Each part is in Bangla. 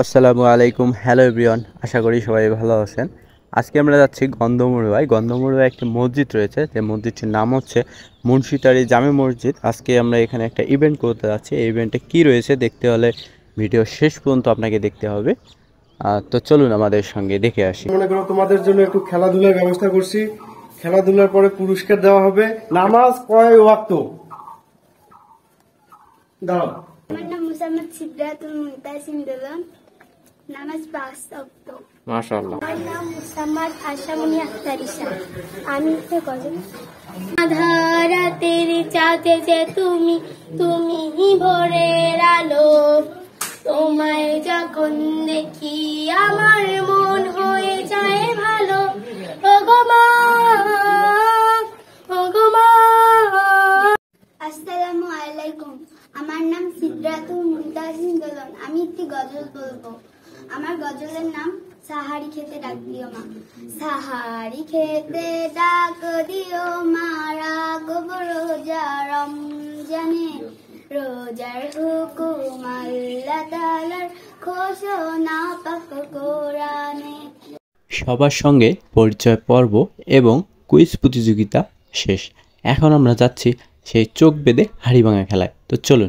আসসালামু আলাইকুম, হ্যালো এভরিওয়ান, আশা করি সবাই ভালো আছেন। আজকে আমরা যাচ্ছি গন্ধমুড়ুয়ায়। গন্ধমুড়ুয়ায় একটি মসজিদ রয়েছে, যে মসজিদটির নাম হচ্ছে মুন্সিটারি জামে মসজিদ। আজকে আমরা এখানে একটা ইভেন্ট করতে যাচ্ছি। এই ইভেন্টে কী রয়েছে দেখতে হলে ভিডিও শেষ পর্যন্ত আপনাকে দেখতে হবে। তো চলুন আমাদের সঙ্গে দেখে আসি। মনে করো তোমাদের জন্য একটু খেলাধুলার ব্যবস্থা করছি। খেলাধুলার পরে পুরস্কার দেওয়া হবে। নামাজ কয় ওয়াক্ত? দাঁড়াও। আমার নাম মুসাম্মদ সিদ্রাতুল মুনতাসিম দোলন। নামাজ 5 ওয়াক্ত। মাশাআল্লাহ। আমার নাম মুসাম্মদ আশামনি আখতারিশা। আমি গজল। আধারাতের চাঁদে যে তুমি তুমি ভোরের আলো, তোমায় যখন দেখি আমার মন হয়ে যায় ভালো। ওগো মা, ওগো মা। আসসালামু আলাইকুম, আমার নাম সিদ্রাতুল মুনতাসিম দোলন। আমি একটি গজল বলবো। আমার গজলের নাম সাহারি খেতে ডাক দিও মা। সাহারি খেতে ডাক দিও মা, রাখব রোজা রমজানে। রোজার হুকুম আল্লাহ তাআলার, ঘোষণা পাক কোরআনে। সবার সঙ্গে পরিচয় পর্ব এবং কুইজ প্রতিযোগিতা শেষ। এখন আমরা যাচ্ছি সেই চোখ বেঁধে হাড়ি ভাঙা খেলায়। তো চলুন।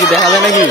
কি দেখা যায় নাকি?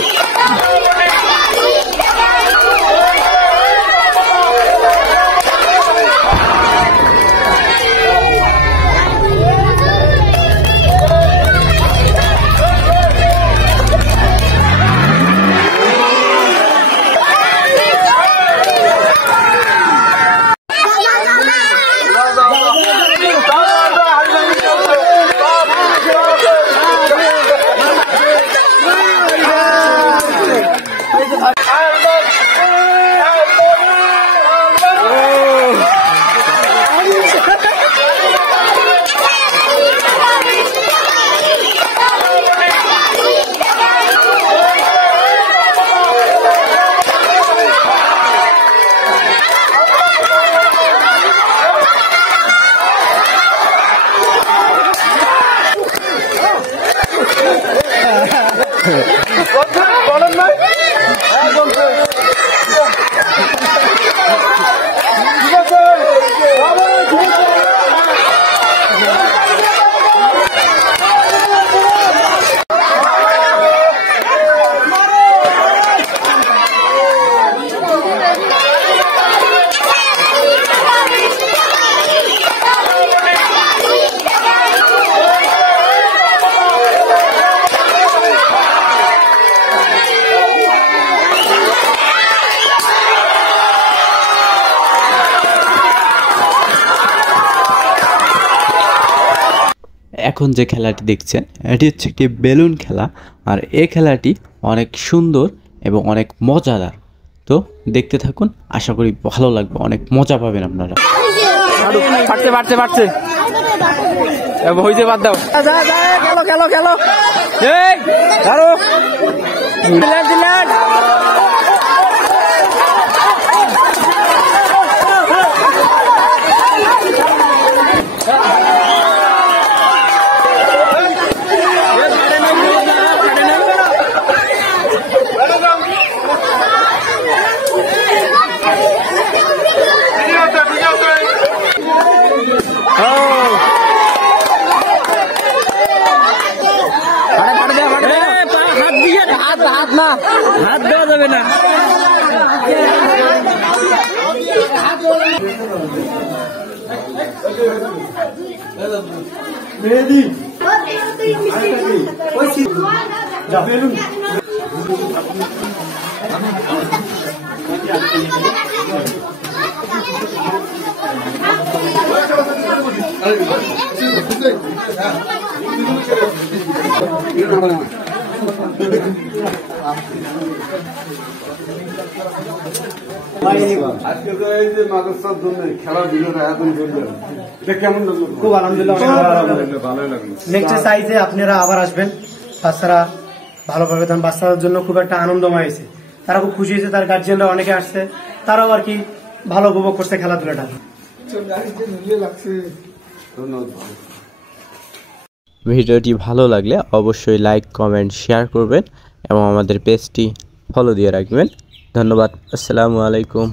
এখন যে খেলাটি দেখছেন এটি হচ্ছে একটি বেলুন খেলা, আর এই খেলাটি অনেক সুন্দর এবং অনেক মজাদার। তো দেখতে থাকুন, আশা করি ভালো লাগবে, অনেক মজা পাবেন আপনারা। পারছে পারছে পারছে হইতে বাদ দাও। খেলো খেলো খেলো। হাত দেওয়া যাবে না। আজকে তো এই যে মাদ্রাসার জন্য খেলাধুলার আয়োজন করলেন, এটা কেমন লাগলো? খুব আলহামদুলিল্লাহ, ভালোই লাগলো। নেক্সট চাই যে আপনারা আবার আসবেন। বাচ্চারা ভালোভাবে তখন বাচ্চাদের জন্য খুব একটা আনন্দময় হয়েছে, তারা খুব খুশি হয়েছে, তার গার্জিয়ানরা অনেকে আসছে, তারাও আর কি ভালো উপভোগ করছে খেলাধুলাটা। ধন্যবাদ। ভিডিওটি ভালো লাগলে অবশ্যই লাইক, কমেন্ট, শেয়ার করবেন এবং আমাদের পেজটি ফলো দিয়ে রাখবেন। ধন্যবাদ। আসসালামু আলাইকুম।